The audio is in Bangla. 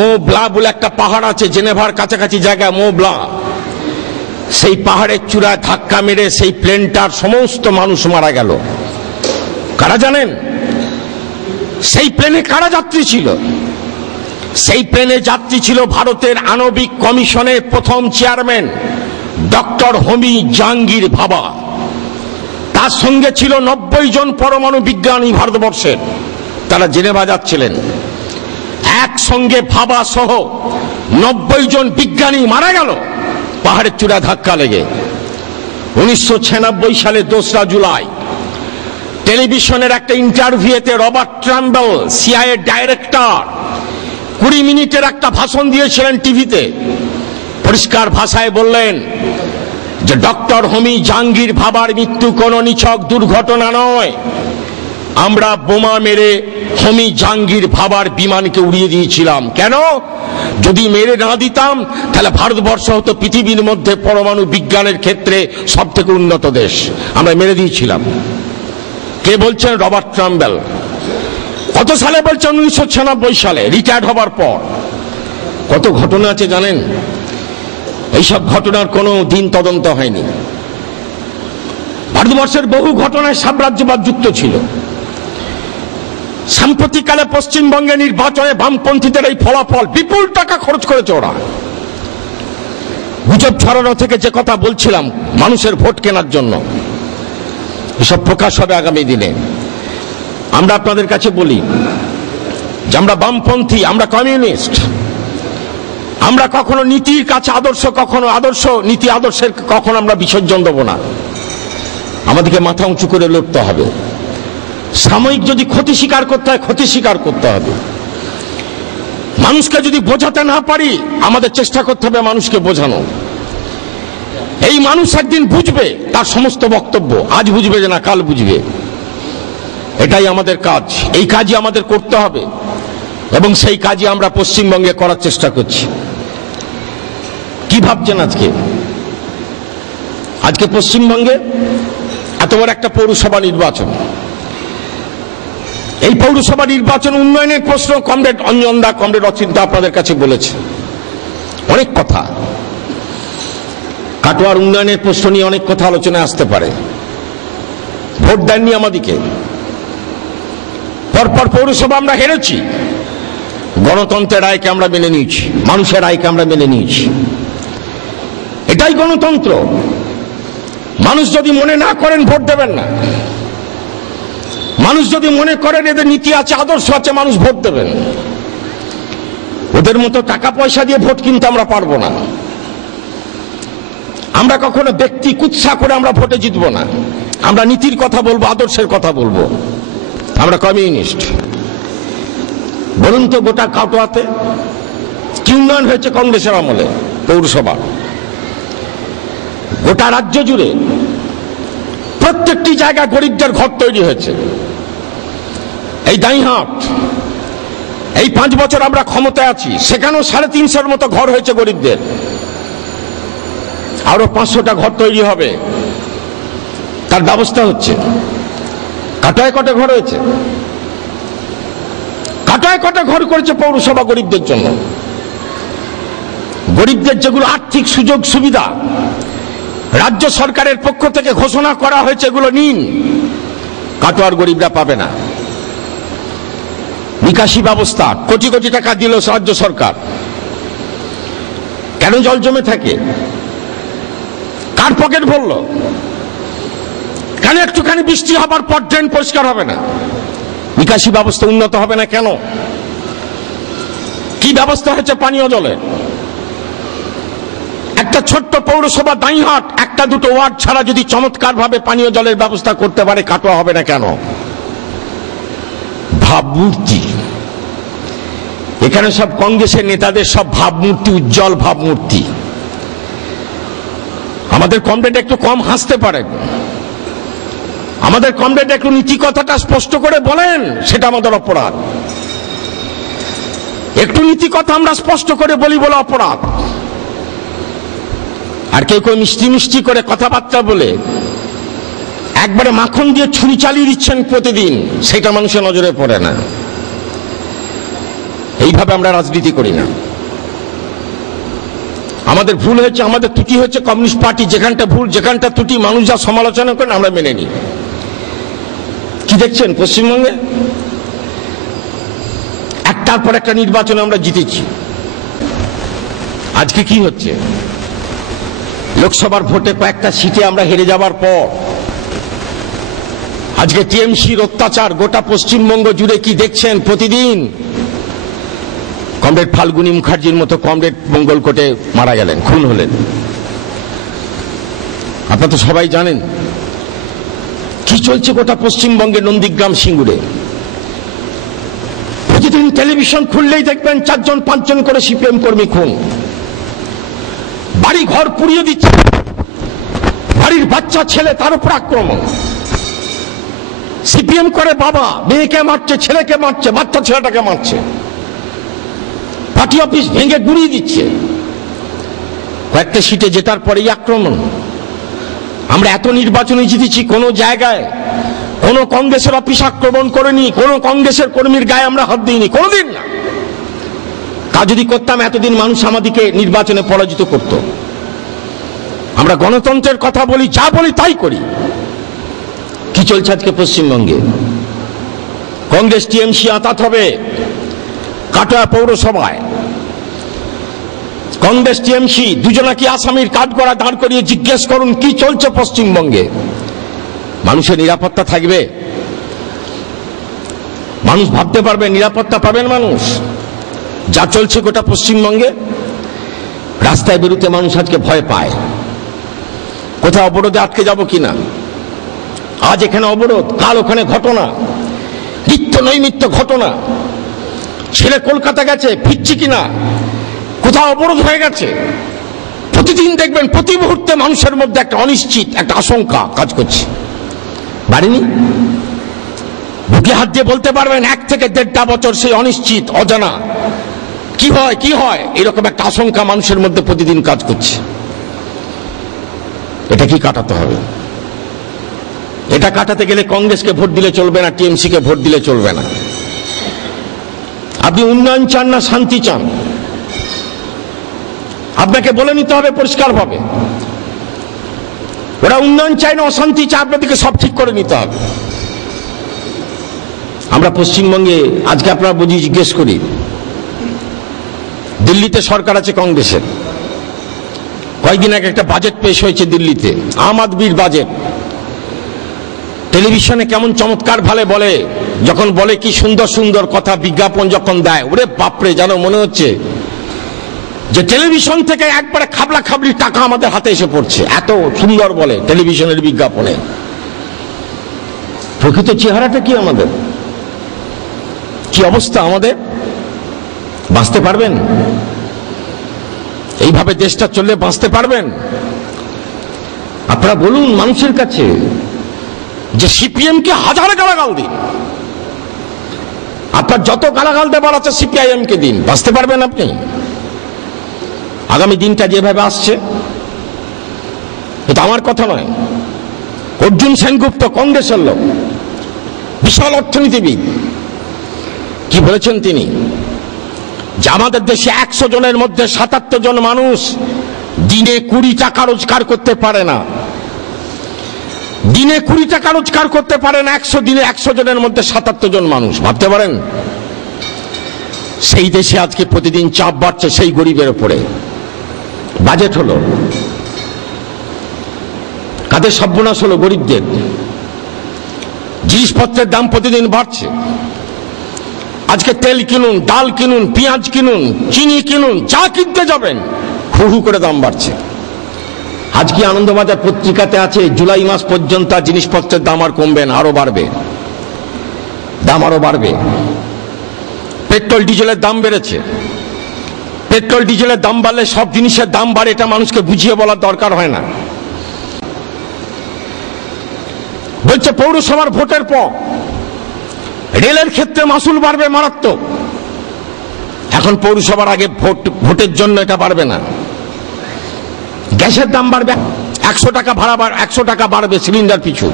মো ব্লা বলে একটা পাহাড় আছে জেনেভার কাছাকাছি জায়গায়, মো ব্লা। সেই পাহাড়ের চূড়ায় ধাক্কা মেরে সেই প্লেনটার সমস্ত মানুষ মারা গেল। কারা জানেন? সেই প্লেনে কারা যাত্রী ছিল? সেই প্লেনে যাত্রী ছিল ভারতের আণবিক কমিশনের প্রথম চেয়ারম্যান ডক্টর হোমি জাহাঙ্গীর ভাবা। তার সঙ্গে ছিল 90 জন পরমাণু বিজ্ঞানী ভারতবর্ষের, তারা জেনেভা যাচ্ছিলেন। একসঙ্গে ভাবা সহ 90 জন বিজ্ঞানী মারা গেল পাহাড়ের চূড়ায় ধাক্কা লেগে। 1996 সালে 2রা জুলাই টেলিভিশনের একটা ইন্টারভিউতে রবার্ট ট্রাম্বেল, সিআইএ ডাইরেক্টর, 20 মিনিটের একটা ভাষণ দিয়েছিলেন টিভিতে। পরিষ্কার ভাষায় বললেন যে ডক্টর হোমি জাহাঙ্গীর ভাবার মৃত্যু কোনো নিছক দুর্ঘটনা নয়, আমরা বোমা মেরে হোমি জাহাঙ্গীর ভাবার বিমানকে উড়িয়ে দিয়েছিলাম। কেন? যদি মেরে না দিতাম তাহলে ভারতবর্ষ হতো পৃথিবীর মধ্যে পরমাণু বিজ্ঞানের ক্ষেত্রে সব থেকে উন্নত দেশ, আমরা মেরে দিয়েছিলাম। কে বলছেন? রবার্ট ট্রাম্বেল। কত সালে বলছেন? 1996 সালে, রিটায়ার্ড হবার পর। কত ঘটনা আছে জানেন? এইসব ঘটনার কোনো দিন তদন্ত হয়নি। ভারতবর্ষের বহু ঘটনায় সাম্রাজ্যবাদ যুক্ত ছিল। সাম্প্রতিককালে পশ্চিমবঙ্গে নির্বাচনে বামপন্থীদের এই ফলাফল, বিপুল টাকা খরচ করেছে ওরা। গুজব ছড়ানো থেকে যে কথা বলছিলাম মানুষের ভোট কেনার জন্য, এসব প্রকাশ হবে আগামী দিনে। আমরা আপনাদের কাছে বলি যে আমরা বামপন্থী, আমরা কমিউনিস্ট, আমরা কখনো নীতির কাছে আদর্শ, কখনো আদর্শ নীতি আদর্শের কখনো আমরা বিসর্জন দেব না। আমাদেরকে মাথা উঁচু করে লড়তে হবে। সাময়িক যদি ক্ষতি স্বীকার করতে হয়, ক্ষতি স্বীকার করতে হবে। মানুষকে যদি বোঝাতে না পারি, আমাদের চেষ্টা করতে হবে মানুষকে বোঝানো। এই মানুষ একদিন বুঝবে তার সমস্ত বক্তব্য, আজ বুঝবে যে না, কাল বুঝবে। এটাই আমাদের কাজ, এই কাজই আমাদের করতে হবে এবং সেই কাজই আমরা পশ্চিমবঙ্গে করার চেষ্টা করছি। কি ভাবছেন আজকে? আজকে পশ্চিমবঙ্গে এত বড় একটা পৌরসভা নির্বাচন, এই পৌরসভা নির্বাচন উন্নয়নের প্রশ্ন কমরেড অঞ্জন দা, কমরেড অচিন্ত আপনাদের কাছে বলেছে অনেক কথা। কাটোয়ার উন্নয়নের প্রশ্ন নিয়ে অনেক কথা আলোচনায় আসতে পারে। ভোট দেননি আমাদেরকে, পরপর পৌরসভা আমরা হেরেছি। গণতন্ত্রের রায়কে আমরা মেনে নিয়েছি, মানুষের রায়কে আমরা মেনে নিয়েছি। এটাই গণতন্ত্র। মানুষ যদি মনে না করেন ভোট দেবেন না। মানুষ যদি মনে করেন এদের নীতি আছে, আদর্শ আছে, মানুষ ভোট দেবেন। ওদের মতো টাকা পয়সা দিয়ে ভোট কিনতে আমরা পারবো না। আমরা কখনো ব্যক্তি কুৎসা করে আমরা ভোটে জিতবো না। আমরা নীতির কথা বলবো, আদর্শের কথা বলবো। আমরা কমিউনিস্ট। বলুন তো, গোটা কাটোয়াতে কি উন্নয়ন হয়েছে কংগ্রেসের আমলে? পৌরসভা গোটা রাজ্য জুড়ে প্রত্যেকটি জায়গায় গরিবদের ঘর তৈরি হয়েছে। এই দাইহাট, এই 5 বছর আমরা ক্ষমতায় আছি, সেখানেও 350-এর মতো ঘর হয়েছে গরিবদের। আরো 500টা ঘর তৈরি হবে, তার ব্যবস্থা হচ্ছে। কাটোয়ায় কটা ঘর হয়েছে? কাটোয়ায় কটা ঘর করেছে পৌরসভা গরিবদের জন্য? গরিবদের যেগুলো আর্থিক সুযোগ সুবিধা রাজ্য সরকারের পক্ষ থেকে ঘোষণা করা হয়েছে, এগুলো নিন। কাটোয়ার গরিবরা পাবে না। নিকাশি ব্যবস্থা কোটি কোটি টাকা দিল রাজ্য সরকার। কেন জল জমে থাকে? কার পকেট ভরল? কেন একটুখানি বৃষ্টি হবার পর ড্রেন পরিষ্কার হবে না? নিকাশি ব্যবস্থা উন্নত হবে না কেন? কি ব্যবস্থা হচ্ছে পানীয় জলের? একটা ছোট্ট পৌরসভা দাইহাট 1-2 ওয়ার্ড ছাড়া যদি চমৎকার ভাবে পানীয় জলের ব্যবস্থা করতে পারে, কাটোয়া হবে না কেন? ভাবমূর্তি। এখানে সব কংগ্রেসের নেতাদের সব ভাবমূর্তি, উজ্জ্বল ভাবমূর্তি। আমাদের কমরেড একটু কম হাসতে পারেন, আমাদের কমরেড একটু নীতি কথাটা স্পষ্ট করে বলেন, সেটা আমাদের অপরাধ। একটু নীতি কথা আমরা স্পষ্ট করে বলি বলে অপরাধ। আর কেউ কেউ মিষ্টি মিষ্টি করে কথাবার্তা বলে একবারে মাখন দিয়ে ছুরি চালিয়ে দিচ্ছেন প্রতিদিন, সেটা মানুষের নজরে পড়ে না। এইভাবে আমরা রাজনীতি করি না। আমাদের ভুল হয়েছে, আমাদের ত্রুটি হয়েছে। কমিউনিস্ট পার্টি যেখানটা ভুল, যেখানটা ত্রুটি, মানুষ যা সমালোচনা করেন আমরা মেনে নিই। কি দেখছেন পশ্চিমবঙ্গে? একটার পর একটা নির্বাচনে আমরা জিতেছি। আজকে কি হচ্ছে? লোকসভার ভোটে কয়েকটা সিটে আমরা হেরে যাবার পর আজকে টিএমসির অত্যাচার গোটা পশ্চিমবঙ্গ জুড়ে কি দেখছেন প্রতিদিন? কমরেড ফাল্গুনী মুখার্জির মতো কমরেড মঙ্গলকোটে মারা গেলেন, খুন হলেন। আপনারা তো সবাই জানেন কি চলছে গোটা পশ্চিমবঙ্গে, নন্দীগ্রাম, সিঙ্গুরে। প্রতিদিন টেলিভিশন খুললেই দেখবেন 4 জন 5 জন করে সিপিএম কর্মী খুন। বাড়ি ঘর পুড়িয়ে দিচ্ছে, বাড়ির বাচ্চা ছেলে তার উপর আক্রমণ। সিপিএম করে বাবা মেয়েকে মারছে, ছেলেকে মারছে, বাচ্চা ছেলেটাকে মারছে, পার্টি অফিস ভেঙে গুড়িয়ে দিচ্ছে। কয়েকটা সিটে জেতার পরেই আক্রমণ। আমরা এত নির্বাচনে জিতেছি, কোন জায়গায় কোন কংগ্রেসের অফিস আক্রমণ করেনি, কোন কংগ্রেসের কর্মীর গায়ে আমরা হাত দিইনি, কোনদিন না। তা যদি করতাম এতদিন মানুষ আমাদেরকে নির্বাচনে পরাজিত করত। আমরা গণতন্ত্রের কথা বলি, যা বলি তাই করি। কি চলছে আজকে পশ্চিমবঙ্গে? কংগ্রেস টিএমসি আঁতাত হবে কাটোয়া পৌরসভায়। কংগ্রেস টিএমসি দুজনাকে আসামির কাঠগড়া দাঁড় করিয়ে জিজ্ঞেস করুন কি চলছে পশ্চিমবঙ্গে। মানুষের নিরাপত্তা থাকবে? মানুষ ভাবতে পারবে নিরাপত্তা পাবেন মানুষ? যা চলছে গোটা পশ্চিমবঙ্গে, রাস্তায় বেরোতে মানুষ আজকে ভয় পায়। কোথাও অবরোধে আটকে যাব কিনা, আজ এখানে অবরোধ, কাল ওখানে ঘটনা, নিত্য নৈমিত্য ঘটনা। ছেলে কলকাতা গেছে, ফিরছি কিনা, কোথাও অবরোধ হয়ে গেছে। প্রতিদিন দেখবেন প্রতি মুহূর্তে মানুষের মধ্যে একটা অনিশ্চিত, একটা আশঙ্কা কাজ করছে। বাড়িনি বুকে হাত দিয়ে বলতে পারবেন 1 থেকে 1.5 বছর সেই অনিশ্চিত, অজানা, কি হয় কি হয়, এরকম একটা আশঙ্কা মানুষের মধ্যে প্রতিদিন কাজ করছে। এটা কি কাটাতে হবে? এটা কাটাতে গেলে কংগ্রেসকে ভোট দিলে চলবে না, টিএমসি কে ভোট দিলে চলবে না। আপনি উন্নয়ন চান না শান্তি চান? আপনাকে বলে নিতে হবে পরিষ্কারভাবে। ওরা উন্নয়ন চায় না অশান্তি চায়, আপনাদেরকে সব ঠিক করে নিতে হবে। আমরা পশ্চিমবঙ্গে আজকে আপনারা বুঝি জিজ্ঞেস করি, দিল্লিতে সরকার আছে কংগ্রেসের। কয়েকদিন আগে একটা বাজেট পেশ হয়েছে দিল্লিতে, আম আদমির বাজেট। টেলিভিশনে কেমন চমৎকার ভাবে বলে, যখন বলে কি সুন্দর সুন্দর কথা, বিজ্ঞাপন যখন দেয়, ওরে বাপরে, যেন মনে হচ্ছে যে টেলিভিশন থেকে একবারে খাবলা খাবলি টাকা আমাদের হাতে এসে পড়ছে। এত সুন্দর বলে টেলিভিশনের বিজ্ঞাপনে। প্রকৃত চেহারাটা কি আমাদের? কি অবস্থা আমাদের? বাঁচতে পারবেন? এইভাবে দেশটা চললে বাঁচতে পারবেন? আপনারা বলুন মানুষের কাছে যে সিপিএম কে হাজার গালাগাল দিন, আপনার যত গালাগাল দেবার আছে সিপিআইএম কে দিন, বাঁচতে পারবেন আপনি? আগামী দিনটা যেভাবে আসছে, এটা আমার কথা নয়, অর্জুন সেনগুপ্ত কংগ্রেসের লোক, বিশাল অর্থনীতিবিদ, কি বলেছেন তিনি? যে আমাদের দেশে 100 জনের মধ্যে 77 জন মানুষ দিনে 20 টাকা রোজগার করতে পারে না। দিনে 20 টাকা রোজগার করতে পারে না 100 দিনে 100 জনের মধ্যে 77 জন মানুষ। ভাবতে পারেন? সেই দেশে আজকে প্রতিদিন চাপ বাড়ছে সেই গরিবের উপরে। বাজেট হলো, কাদের সর্বনাশ হলো? গরিবদের। জিনিসপত্রের দাম প্রতিদিন বাড়ছে। আজকে তেল কিনুন, ডাল কিনুন, পেঁয়াজ কিনুন, চিনি কিনুন, যা কিনতে যাবেন হু হু করে দাম বাড়ছে। আজকে আনন্দবাজার পত্রিকাতে আছে জুলাই মাস পর্যন্ত জিনিসপত্রের দাম আর কমবে না, আরো বাড়বে, দাম আরো বাড়বে। পেট্রোল ডিজেলের দাম বেড়েছে। পেট্রোল ডিজেলের দাম বাড়লে সব জিনিসের দাম বাড়ে, এটা মানুষকে বুঝিয়ে বলার দরকার হয় না। বলছে পৌরসভার ভোটের পর রেলের ক্ষেত্রে মাসুল বাড়বে মারাত্মক। এখন পৌরসভার আগে ভোটের জন্য এটা বাড়বে না। গ্যাসের দাম বাড়বে, 100 টাকা ভাড়া, 100 টাকা বাড়বে সিলিন্ডার পিছু।